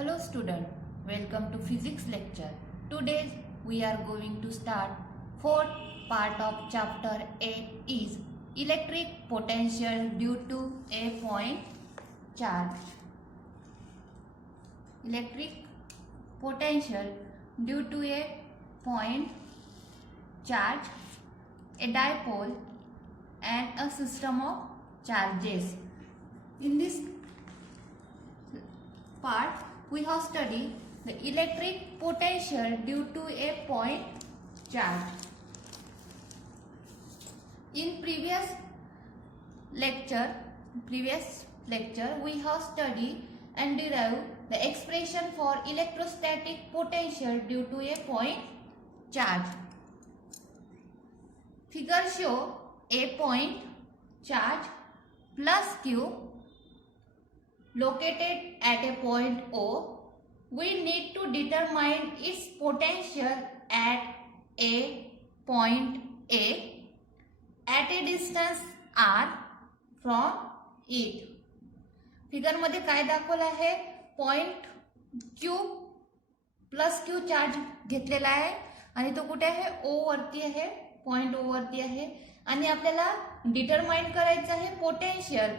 Hello student, welcome to physics lecture. Today we are going to start fourth part of chapter 8 is electric potential due to a point charge. Electric potential due to a point charge, a dipole and a system of charges. In this part we have studied the electric potential due to a point charge. In previous lecture we have studied and derived the expression for electrostatic potential due to a point charge. Figure show a point charge plus Q located at a point O. We need to determine its potential at a point A at a distance r from it. Figure मध्ये काय दाखवलं आहे, point Q plus Q charge घेतलेला आहे आणि तो कुठे आहे, O वरती आहे, पॉइंट O वरती आहे आणि आपल्याला डिटरमाइन करायचं आहे पोटेन्शियल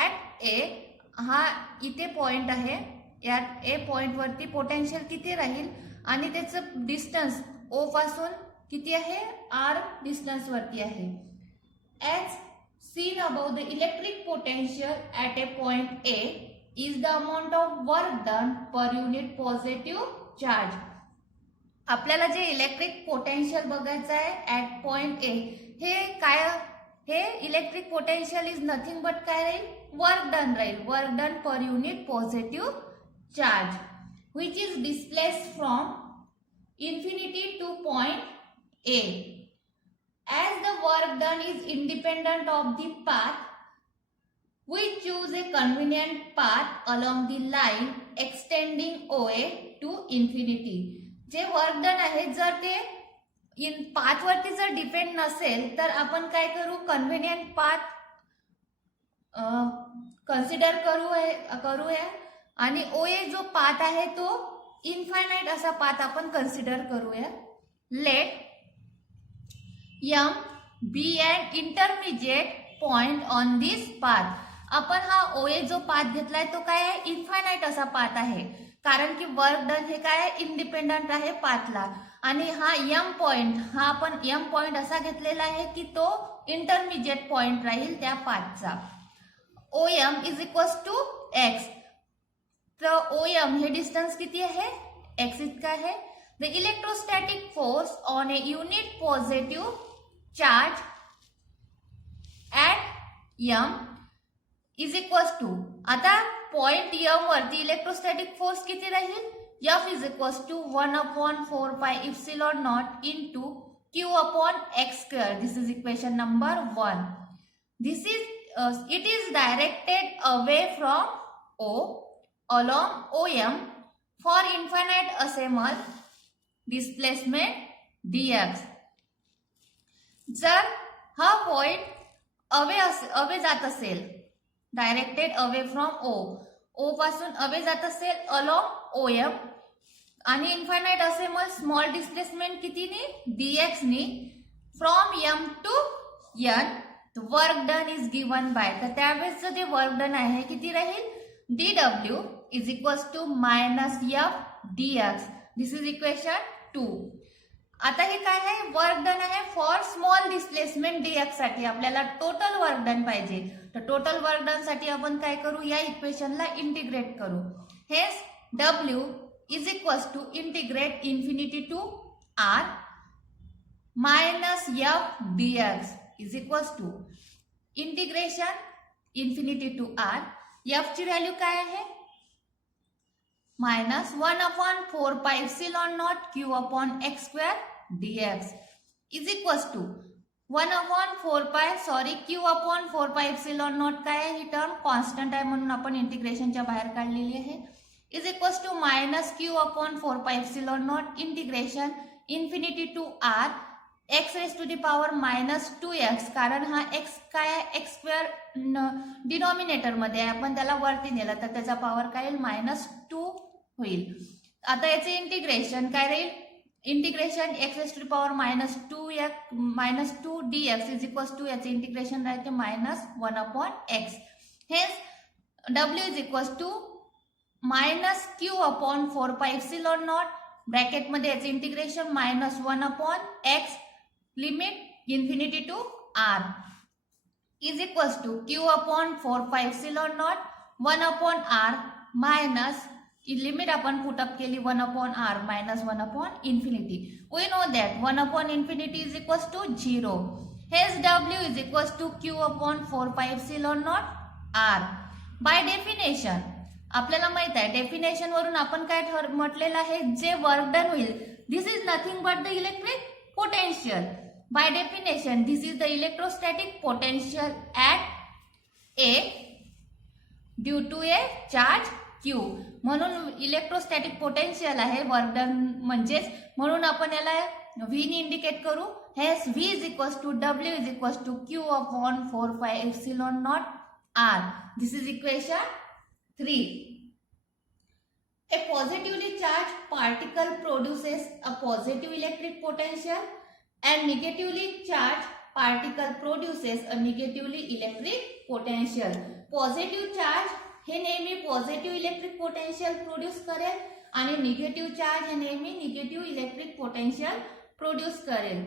ऍट ए. हा इथे पॉइंट आहे, या ए पॉइंट वरती पोटेन्शियल किती राहील आणि त्याचं डिस्टन्स ओ पासून किती आहे, आर डिस्टन्स वरती आहे. As seen above, the electric potential at a point A is the amount of work done per unit positive charge. आपल्याला जे इलेक्ट्रिक पोटेन्शियल बघायचं आहे ऍट पॉइंट ए, हे काय, हे electric potential is nothing but काय राहील, वर्क डन राहील, work done per unit positive charge which is displaced from infinity to point A. As the work done is independent of the path, we choose a convenient path along the line extending OA to infinity. जे work done आहे जर ते path वरती जर depend नसेल तर आपण काय करू, कन्व्हिनियंट पाथ कन्सिडर करूया आणि OA जो पाथ आहे तो इनफायनाइट असा पाथ आपण कन्सिडर करूया. Let M be an intermediate point on this path. आपण हा OA जो पाथ घेतलाय तो काय आहे, इनफायनाइट असा पाथ आहे कारण की वर्क डन हे काय आहे, इंडिपेंडंट आहे पाथला आणि हा M पॉइंट, हा आपण M पॉइंट असा घेतलेला आहे की तो इंटरमिजिएट पॉइंट राहील त्या पाथचा. OM is equals to x. तर OM हे डिस्टन्स किती आहे, x इतका आहे. The electrostatic force on a unit positive charge at M is equals to, आता पॉइंट M वरती इलेक्ट्रोस्टॅटिक फोर्स किती राहील, F is equals to 1/4 pi epsilon naught into Q upon x square. This is equation number 1. This is it is directed away from O along OM for infinitesimal displacement dx. जर हा point away जात असेल, directed away from ओ पासून away जात असेल along OM आणि infinite असेल small displacement कितीने, dx नी from M to N, work done is given by, तर त्यावेळेस जे वर्क डन आहे किती राहील, dw is equals to minus F dx. This is equation 2. आता हे काय आहे, वर्क डन आहे फॉर स्मॉल डिस्प्लेसमेंट dx साठी आपल्याला टोटल वर्क डन पाहिजे. तर टोटल वर्क डन साठी आपण काय करू, या इक्वेशनला इंटिग्रेट करू. हेच w is equals to integrate infinity to r minus F dx is equals to integration infinity to r. F ची व्हॅल्यू काय आहे, minus 1/4 pi epsilon naught Q upon x square dx is equals to 1/4 pi Q upon 4 pi epsilon naught काय आहे, ही term constant आहे म्हणून आपण इंटिग्रेशनच्या बाहेर काढलेली आहे, is equals to minus Q upon 4 pi epsilon naught integration infinity to r x raised to the power minus 2x, कारण हा x काय आहे, x स्क्वेअर डिनॉमिनेटर मध्ये आहे, आपण त्याला वरती नेलं तर त्याचा पॉवर काय येईल, -2 होईल. आता याचे इंटिग्रेशन काय राहील, integration x -2 dx is equals to याचे इंटिग्रेशन राहते -1/x. हेच w is equals to -q/4πε0 bracket मध्ये याचे integration -1/x limit infinity to r is equals to q/4πε0 1/r minus limit आपण पुटअप केली 1/r -1/infinity. We know that 1/infinity is equals to 0. Hence w is equals to q/4πε0 r. By definition आपल्याला माहित आहे definition वरून आपण काय म्हटलेलं आहे, जे वर्क डन होईल this is nothing but the electric potential. By definition this is the electrostatic potential at a due to a charge Q. म्हणून इलेक्ट्रोस्टॅटिक पोटेन्शियल आहे वर्क डन म्हणजेच, म्हणून आपण याला V ने इंडिकेट करू. Hence V is equals to W is equals to q/4πε0 r. This is equation 3. A positively charged particle produces a positive electric potential and negatively charged particle produces a negatively electric potential. Positive charge हे नेहमी positive electric potential produce करेल आणि negative charge हे नेहमी negative electric potential produce करेल.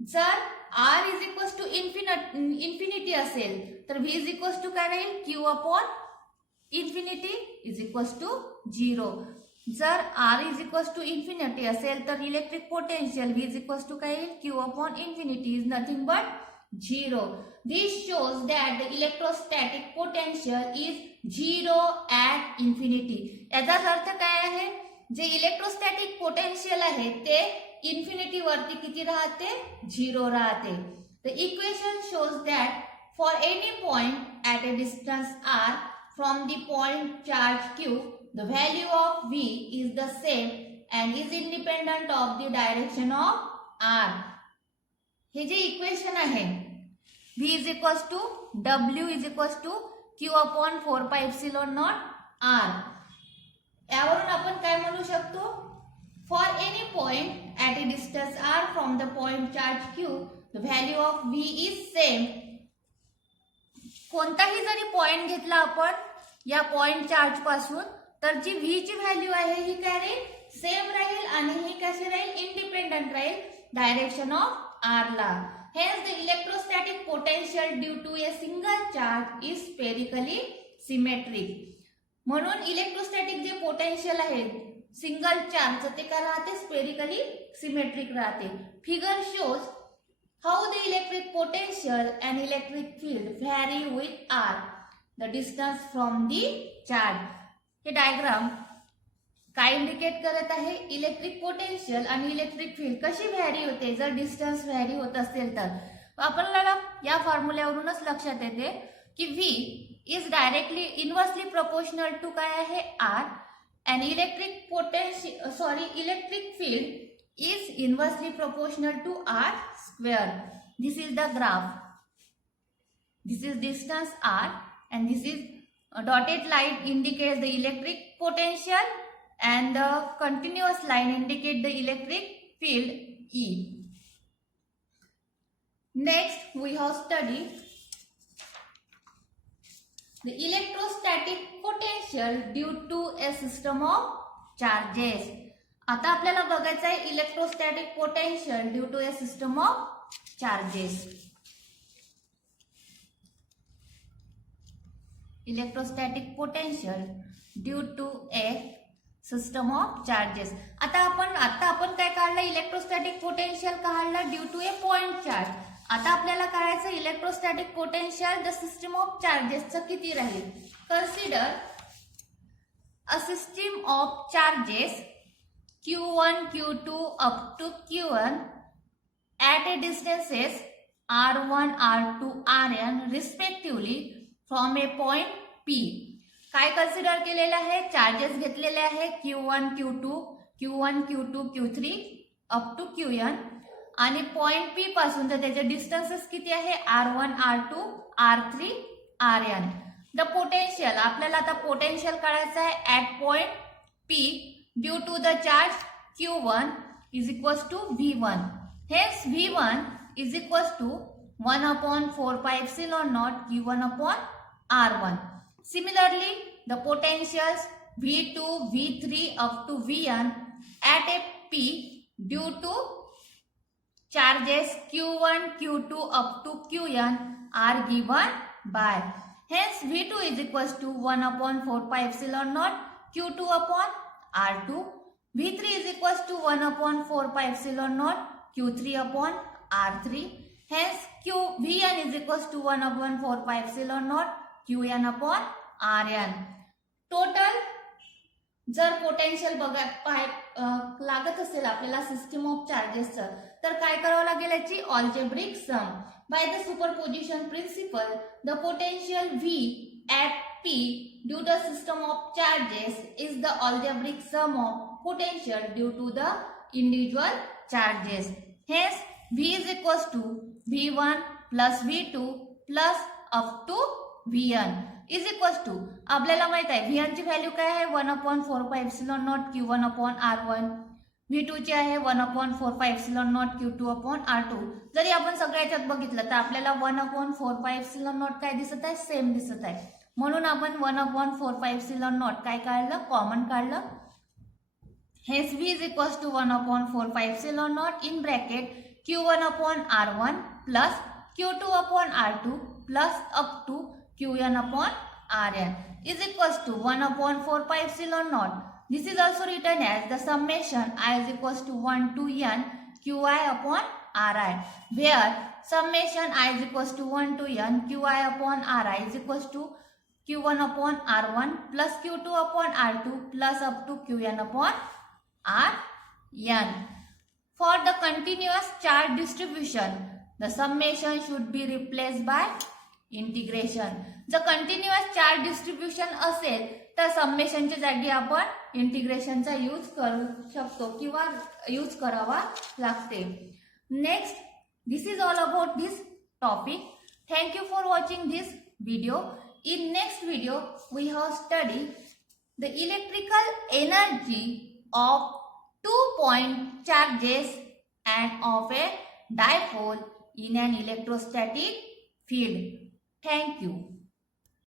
जर R is equals to infinity असेल तर V इज इक्वल्स टू काय राहील, q/infinity इज इक्वल्स टू 0. जर R is equals to infinity असेल तर electric potential V is equals to काय येईल, q/infinity is nothing but 0. This shows that the electrostatic potential is 0 at infinity. याचा अर्थ काय आहे, जे इलेक्ट्रोस्टॅटिक पोटेन्शियल आहे ते इन्फिनिटी वरती किती राहते, 0 राहते. The equation shows that for any point at a distance r from the point charge q, the value of v is the same and is independent of the direction of r. हे जे equation आहे V is equals to W is equals to q/4πε0 r. यावरून आपण काय म्हणू शकतो, for any point at a distance r from the point charge q the value of v is same. कोणताही जरी पॉइंट घेतला आपण या पॉइंट चार्ज पासून तर जी v ची व्हॅल्यू आहे ही काय राहील, सेम राहील आणि ही कशी राहील, इंडिपेंडंट राहील डायरेक्शन ऑफ r ला. Hence the electrostatic potential due to a single charge is spherically symmetric. म्हणून इलेक्ट्रोस्टॅटिक जे पोटेन्शियल आहे सिंगल चार्जचं ते काय राहते, स्पेरिकली सिमेट्रिक राहते. Figure shows how the electric potential and electric field vary with r the distance from the charge. हे diagram काय इंडिकेट करत आहे, इलेक्ट्रिक पोटेन्शियल आणि इलेक्ट्रिक फील्ड कशी व्हॅरी होते जर डिस्टन्स व्हॅरी होत असेल तर. आपल्याला या फॉर्म्युल्यावरूनच लक्षात येते की V is directly inversely proportional to काय आहे, R and electric field is inversely proportional to R square. This is the graph, this is distance R and this is dotted line indicates the electric potential and the continuous line indicate the electric field E. Next we have studied the electrostatic potential due to a system of charges. आता आपल्याला बघायचं आहे electrostatic potential due to a system of charges. Electrostatic potential due to a system of charges. आता आपण काय काढलं, electrostatic potential काढलं due to a point charge. आता आपल्याला काढायचं electrostatic potential the system of चार्जेसचं किती राहील. Consider a system of charges q1 q2 up to qn at a distances r1 r2 rn respectively from a point p. काय consider केलेलं आहे, charges घेतलेले आहे q1 q2 q3 up to qn आणि point p पासून तर त्याचे distances किती आहे, r1 r2 r3 rn. The potential आपल्याला आता पोटेन्शियल काढायचं आहे at point P due to the charge Q1 is equals to V1. Hence V1 is equals to 1 upon 4 pi epsilon naught Q1 upon R1. Similarly, the potentials V2, V3 up to Vn at a P due to charges Q1, Q2 up to Qn are given by. Hence V2 is equals to 1 upon 4 pi epsilon naught Q2 upon R2. V3 is equals to 1 upon 4 pi epsilon naught Q3 upon R3. Hence Vn is equals to 1 upon 4 pi epsilon naught Qn upon Rn. Total जर potential लागत असेल आपल्याला system of चार्जेसचं तर काय करावं लागेल याची algebraic sum. By the superposition principle the potential V at P due to system of charges is the algebraic sum of potential due to the individual charges. Hence V is equals to V1 plus V2 plus up to Vn is equals to आपल्याला माहित आहे Vn ची value काय आहे 1 upon 4 pi epsilon not Q1 upon R1. V2 ची आहे 1 upon 4 pi epsilon not Q2 upon R2. जरी आपण सगळ्या याच्यात बघितलं तर आपल्याला 1 अपॉन 4 पाय एप्सिलॉन नॉट काय दिसत आहे सेम दिसत आहे. म्हणून आपण 1 अपॉन 4 पाय एप्सिलॉन नॉट काय काढलं कॉमन काढलं. हेच V is equals to 1 upon 4 pi epsilon naught in bracket Q1 upon R1 plus Q2 upon R2 plus up to Qn upon Rn is equals to 1 upon 4 pi epsilon naught. This is also written as the summation I is equals to 1 to n Qi upon Ri, where summation I is equals to 1 to n Qi upon Ri is equals to Q1 upon R1 plus Q2 upon R2 plus up to Qn upon Rn. For the continuous charge distribution, the summation should be replaced by integration. जर continuous charge distribution असेल तर समेशनच्या जागी आपण इंटिग्रेशनचा use करू शकतो किंवा use करावा लागते. Next, this is all about this topic. Thank you for watching this video. In next video we have studied the electrical energy of 2-point charges and of a dipole in an electrostatic field. Thank you.